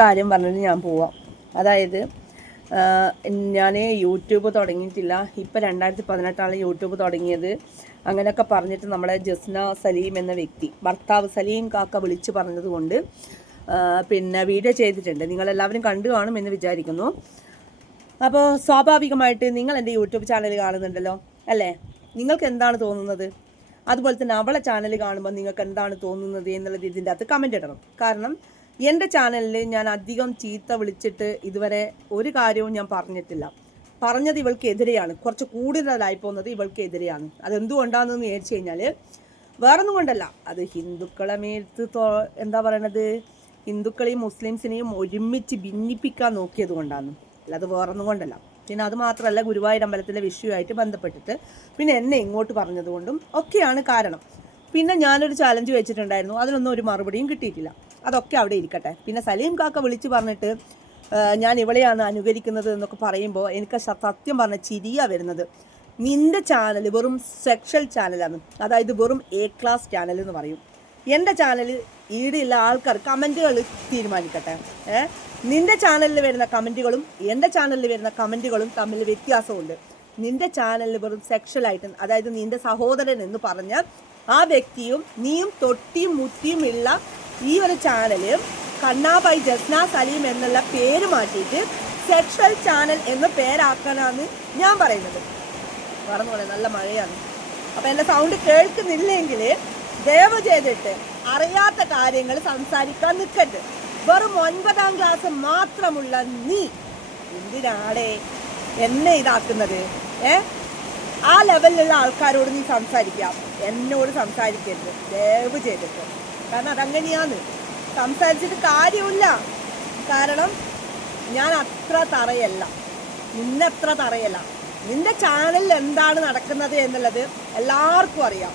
കാര്യം പറഞ്ഞിട്ട് ഞാൻ പോവാം. അതായത് ഞാൻ യൂട്യൂബ് തുടങ്ങിയിട്ടില്ല. ഇപ്പം രണ്ടായിരത്തി പതിനെട്ടാണ് യൂട്യൂബ് തുടങ്ങിയത്. അങ്ങനെയൊക്കെ പറഞ്ഞിട്ട് നമ്മളെ ജസ്ന സലീം എന്ന വ്യക്തി ഭർത്താവ് സലീം കാക്ക വിളിച്ച് പറഞ്ഞതുകൊണ്ട് പിന്നെ വീഡിയോ ചെയ്തിട്ടുണ്ട്. നിങ്ങളെല്ലാവരും കണ്ടു കാണും എന്ന് വിചാരിക്കുന്നു. അപ്പോൾ സ്വാഭാവികമായിട്ട് നിങ്ങൾ എന്റെ യൂട്യൂബ് ചാനൽ കാണുന്നുണ്ടല്ലോ അല്ലേ? നിങ്ങൾക്ക് എന്താണ് തോന്നുന്നത്? അതുപോലെ തന്നെ അവളെ ചാനൽ കാണുമ്പോൾ നിങ്ങൾക്ക് എന്താണ് തോന്നുന്നത് എന്നുള്ളത് ഇതിന്റെ അകത്ത് കമന്റ് ഇടണം. കാരണം എന്റെ ചാനലിൽ ഞാൻ അധികം ചീത്ത വിളിച്ചിട്ട് ഇതുവരെ ഒരു കാര്യവും ഞാൻ പറഞ്ഞിട്ടില്ല. പറഞ്ഞത് ഇവൾക്കെതിരെയാണ്. കുറച്ച് കൂടുതലായി പോകുന്നത് ഇവൾക്കെതിരെയാണ്. അതെന്തുകൊണ്ടാണെന്ന് വിചാരിച്ചു കഴിഞ്ഞാൽ വേറൊന്നും കൊണ്ടല്ല. അത് ഹിന്ദുക്കളെ മേത്ത് എന്താ പറയണത്? ഹിന്ദുക്കളെയും മുസ്ലിംസിനെയും ഒരുമിച്ച് ഭിന്നിപ്പിക്കാൻ നോക്കിയത് കൊണ്ടാണ്. അല്ലാതെ വേറൊന്നും കൊണ്ടല്ല. പിന്നെ അത് മാത്രമല്ല ഗുരുവായൂർ അമ്പലത്തിലെ വിഷയമായിട്ട് ബന്ധപ്പെട്ടിട്ട് പിന്നെ എന്നെ ഇങ്ങോട്ട് പറഞ്ഞതുകൊണ്ടും ഒക്കെയാണ് കാരണം. പിന്നെ ഞാനൊരു ചാലഞ്ച് വെച്ചിട്ടുണ്ടായിരുന്നു. അതിനൊന്നും ഒരു മറുപടിയും കിട്ടിയിട്ടില്ല. അതൊക്കെ അവിടെ ഇരിക്കട്ടെ. പിന്നെ സലീം കാക്ക വിളിച്ചു പറഞ്ഞിട്ട് ഞാൻ ഇവളെയാണ് അനുകരിക്കുന്നത് എന്നൊക്കെ പറയുമ്പോൾ എനിക്ക് സത്യം പറഞ്ഞ ചിരിയാണ് വരുന്നത്. നിന്റെ ചാനൽ വെറും സെക്ഷൽ ചാനലാണ്. അതായത് വെറും എ ക്ലാസ് ചാനൽ എന്ന് പറയും. എന്റെ ചാനൽ ഈടെയുള്ള ആൾക്കാർ കമന്റുകൾ തീരുമാനിക്കട്ടെ. ഏ നിന്റെ ചാനലിൽ വരുന്ന കമന്റുകളും എന്റെ ചാനലിൽ വരുന്ന കമന്റുകളും തമ്മിൽ വ്യത്യാസമുണ്ട്. നിന്റെ ചാനലിൽ വെറും സെക്ഷലായിട്ട് അതായത് നിന്റെ സഹോദരൻ എന്ന് പറഞ്ഞ ആ വ്യക്തിയും നീയും തൊട്ടിയും മുറ്റിയും ഉള്ള ഈ ഒരു ചാനൽ കണ്ണാബായി ജസ്ന സലീം എന്നുള്ള പേര് മാറ്റിയിട്ട് സെക്ഷൽ ചാനൽ എന്ന പേരാക്കാനാണ് ഞാൻ പറയുന്നത്. പറഞ്ഞു പോലെ നല്ല മഴയാണ്. അപ്പം എന്റെ സൗണ്ട് കേൾക്കുന്നില്ലെങ്കിൽ ദയവ് ചെയ്തിട്ട് അറിയാത്ത കാര്യങ്ങൾ സംസാരിക്കാൻ നിൽക്കരുത്. വെറും ഒൻപതാം ക്ലാസ് മാത്രമുള്ള നീ എന്തിനാടേ എന്നെ ഇതാക്കുന്നത്? ഏ? ആ ലെവലിലുള്ള ആൾക്കാരോട് നീ സംസാരിക്കാം. എന്നോട് സംസാരിക്കരുത്. ദയവ് ചെയ്തിട്ട്. കാരണം അതങ്ങനെയാന്ന് സംസാരിച്ചിട്ട് കാര്യമില്ല. കാരണം ഞാൻ അത്ര തറയല്ല. നിന്നത്ര തറയല്ല. നിന്റെ ചാനലിൽ എന്താണ് നടക്കുന്നത് എന്നുള്ളത് എല്ലാവർക്കും അറിയാം.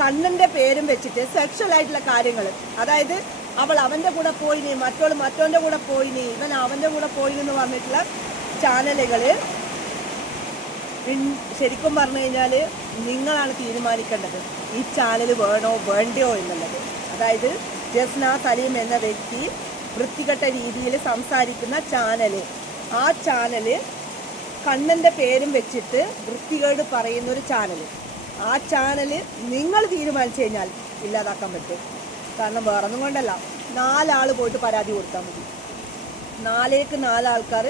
കണ്ണന്റെ പേരും വെച്ചിട്ട് സെക്ഷൽ ആയിട്ടുള്ള കാര്യങ്ങൾ അതായത് അവൾ അവന്റെ കൂടെ പോയി നീ മറ്റോൾ മറ്റോന്റെ കൂടെ പോയി നീ ഇവൻ അവന്റെ കൂടെ പോയിനി എന്ന് പറഞ്ഞിട്ടുള്ള ചാനലുകൾ ശരിക്കും പറഞ്ഞു കഴിഞ്ഞാൽ നിങ്ങളാണ് തീരുമാനിക്കേണ്ടത് ഈ ചാനൽ വേണോ വേണ്ടയോ എന്നുള്ളത്. അതായത് ജസ്ന സലീം എന്ന വ്യക്തി വൃത്തികെട്ട രീതിയിൽ സംസാരിക്കുന്ന ചാനൽ ആ ചാനൽ കണ്ണന്റെ പേരും വെച്ചിട്ട് വൃത്തികേട് പറയുന്ന ഒരു ചാനൽ ആ ചാനൽ നിങ്ങൾ തീരുമാനിച്ചു കഴിഞ്ഞാൽ ഇല്ലാതാക്കാൻ പറ്റും. കാരണം വേറൊന്നും കൊണ്ടല്ല. നാലാൾ പോയിട്ട് പരാതി കൊടുത്താൽ മതി. നാലേക്ക് നാലാൾക്കാർ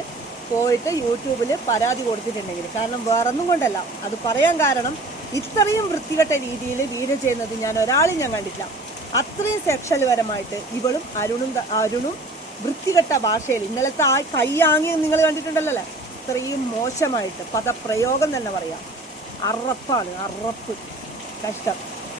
പോയിട്ട് യൂട്യൂബിൽ പരാതി കൊടുത്തിട്ടുണ്ടെങ്കിൽ. കാരണം വേറൊന്നും കൊണ്ടല്ല. അത് പറയാൻ കാരണം ഇത്രയും വൃത്തികെട്ട രീതിയിൽ വീഡിയോ ചെയ്യുന്നത് ഞാൻ ഒരാളും ഞാൻ കണ്ടിട്ടില്ല. അത്രയും സെക്ഷൽപരമായിട്ട് ഇവളും അരുണും അരുണും വൃത്തികെട്ട ഭാഷയിൽ ഇന്നലത്തെ ആ കൈയാങ്ങി നിങ്ങൾ കണ്ടിട്ടുണ്ടല്ലോ ഇത്രയും മോശമായിട്ട് പദപ്രയോഗം തന്നെ പറയാം. അറപ്പാണ് അറപ്പ്. കഷ്ടം.